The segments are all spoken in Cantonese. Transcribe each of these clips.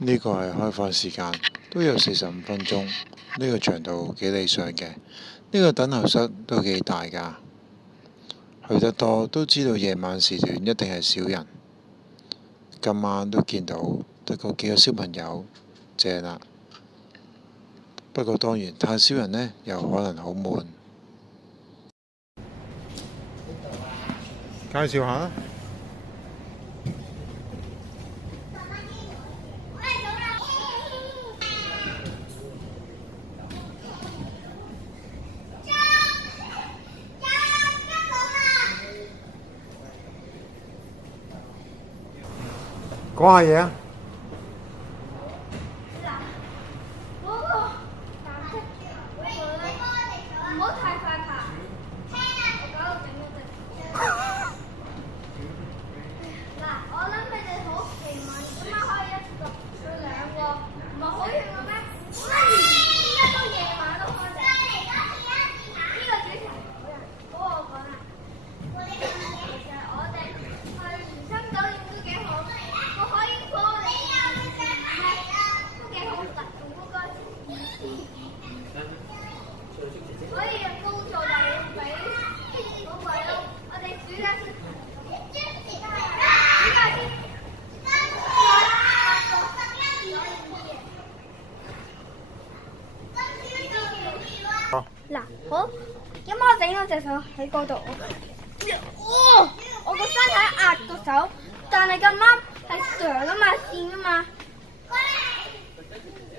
呢個係開放時間，都有45分鐘，呢個長度幾理想嘅。呢個等候室都幾大㗎，去得多都知道夜晚時段一定係少人。今晚都見到得嗰幾個小朋友，正啦。不過當然太少人呢，又可能好悶。介紹下。講下嘢啊！唔好太快爬，我搞到整嗰隻。嗱，我諗你哋好期望點解可以一次過去2個，唔係好遠嘅咩？依家都夜晚都開定。呢個主題嗰個講啊，其實我哋去延伸酒店都幾好，個海英坊嚟都幾好㗎，同嗰個。所以工作就要俾嗰位咯，我哋暑假先，嗱，好，咁我整咗隻手喺嗰度，我個身體壓個手，但係咁啱係上啊嘛，線啊嘛，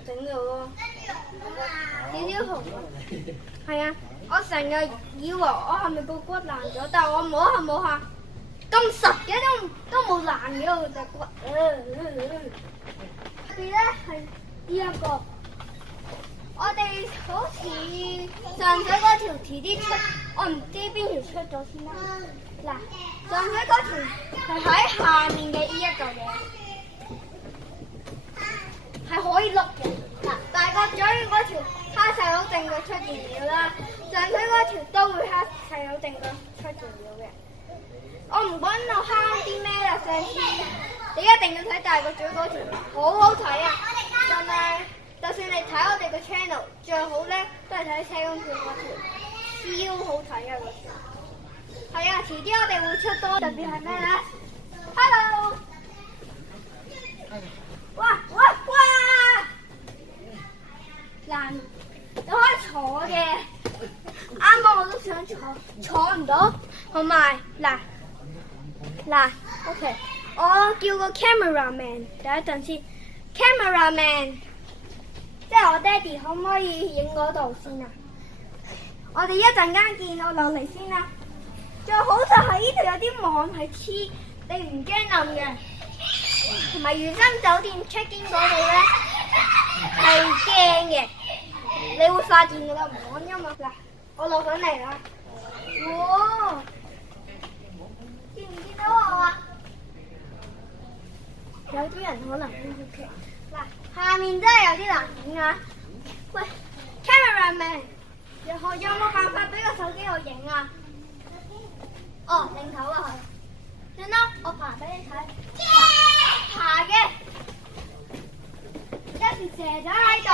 整到咯，少少紅啊，係啊。我成日以為我係咪個骨爛咗，但係我摸下摸下咁實嘅都冇爛嘅我隻骨。特別咧係呢一個，我哋好似上水嗰條遲啲出，我唔知邊條出咗先啦。嗱，上水嗰條係喺下面嘅呢一嚿嘢，係可以碌嘅。嗱，大個嘴嗰條蝦細佬定佢出現了啦。上水嗰條都會蝦細佬定佢出現了嘅。我唔講我蝦啲咩啦，上次你一定要睇大個嘴嗰條，好好睇啊！但係就算你睇我哋個 channel，最好咧都係睇車公橋嗰條，超好睇啊！嗰條係啊，遲啲我哋會出多，特別係咩咧 ？Hello， 哇！嗱，你可以坐嘅，啱啱我都想坐唔到，同埋嗱，OK， 我叫個 cameraman， 等一陣先 ，cameraman， 即係我爹哋，可唔可以影嗰度先啊？我哋一陣間見，我落嚟先啦。最好就係呢度有啲網係黐，你唔驚冧嘅，同埋原生酒店 check in 嗰度咧係驚嘅。你會發現㗎啦，唔講音樂嗱，我落上嚟啦，哇！見唔見到我啊？有啲人可能唔 OK， 嗱，下面真係有啲難影啊！喂 ，cameraman， 有冇辦法俾個手機我影啊？哦，擰頭啊佢，算啦，我爬俾你睇，爬嘅，一時蛇仔喺度。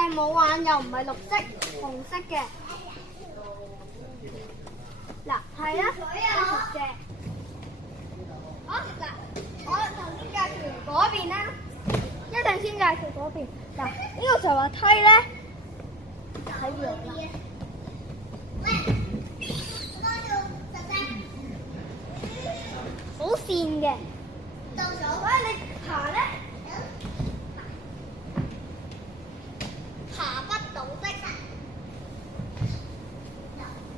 但係冇眼又唔係綠色，紅色嘅。嗱，係啊，條蛇。好，嗱，我頭先介紹嗰邊啦，一陣先介紹嗰邊。嗱，呢個上滑梯咧，睇住啦。好跣嘅。喂，你爬咧？爬不到的，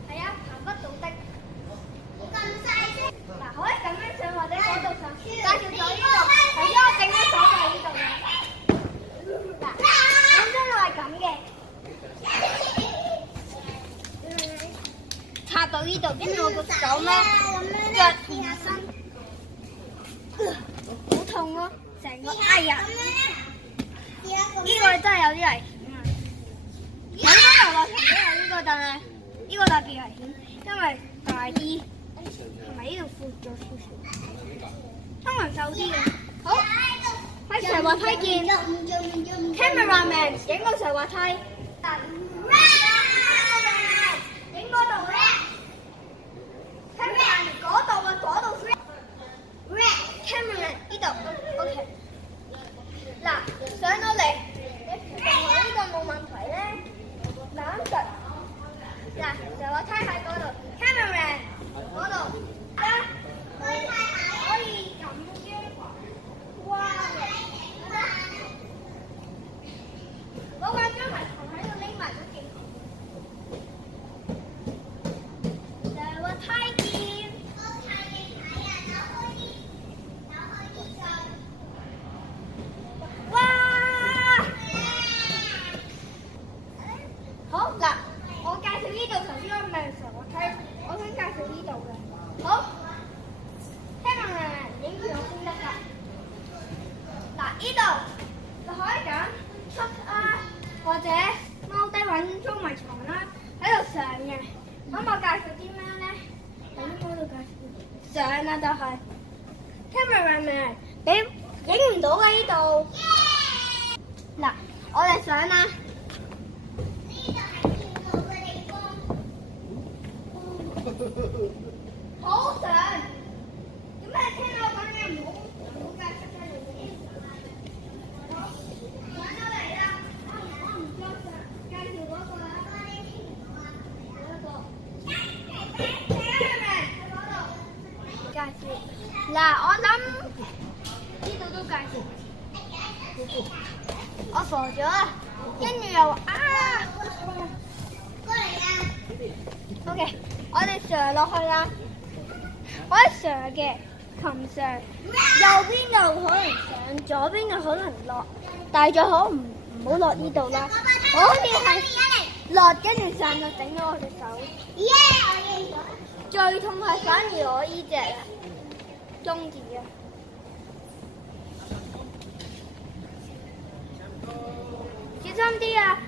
係啊，爬不到的。咁細聲。嗱，可以咁樣上或者嗰度上，介紹咗呢度。頭先我整咗手喺呢度嘅。嗱，本身我係咁嘅，插到呢度，跟住我個手咧，腳同埋身，好痛咯，成個哎呀！呢個真係有啲危險。好多遊樂場都有呢個，但係呢個特別危險，因為大啲，同埋呢度闊咗少少，通常瘦啲嘅。好，喺上滑梯見。Cameraman 影個上滑梯。影嗰度咧。Cameraman 嗰度啊，嗰度。Cameraman 呢度 ，OK。嗱，上到嚟，我呢個冇問題咧。攬實。嗱，上滑梯喺嗰度 ，Cameraman 嗰度。可以咁嘅，哇！我掛張埋床喺度拎埋都幾好。上滑梯見。哇！好嗱，我介紹呢度頭先我咪上滑梯，我想介紹呢度嘅。好。影住我先得㗎。嗱，呢度就可以揀出啊，或者踎低揾裝埋床啦，喺度上嘅。咁我介紹啲咩咧？喺嗰度介紹上啦，就係 cameraman， 你影唔到嘅呢度。嗱，我哋上啦。好上。咩聽我講嘢唔好介紹出嚟先。上咗嚟啦，我唔該上介紹嗰個啦。嗰個。介紹。嗱，我諗呢度都介紹。我傻咗啊！跟住又過嚟啦。OK， 我哋上落去啦。我係上嘅。擒上，右邊就可能上，左邊就可能落，但係最好唔好落呢度啦。我好似係落跟住上就整咗我隻手。最痛係反而我呢隻啊，中指啊。小心啲啊！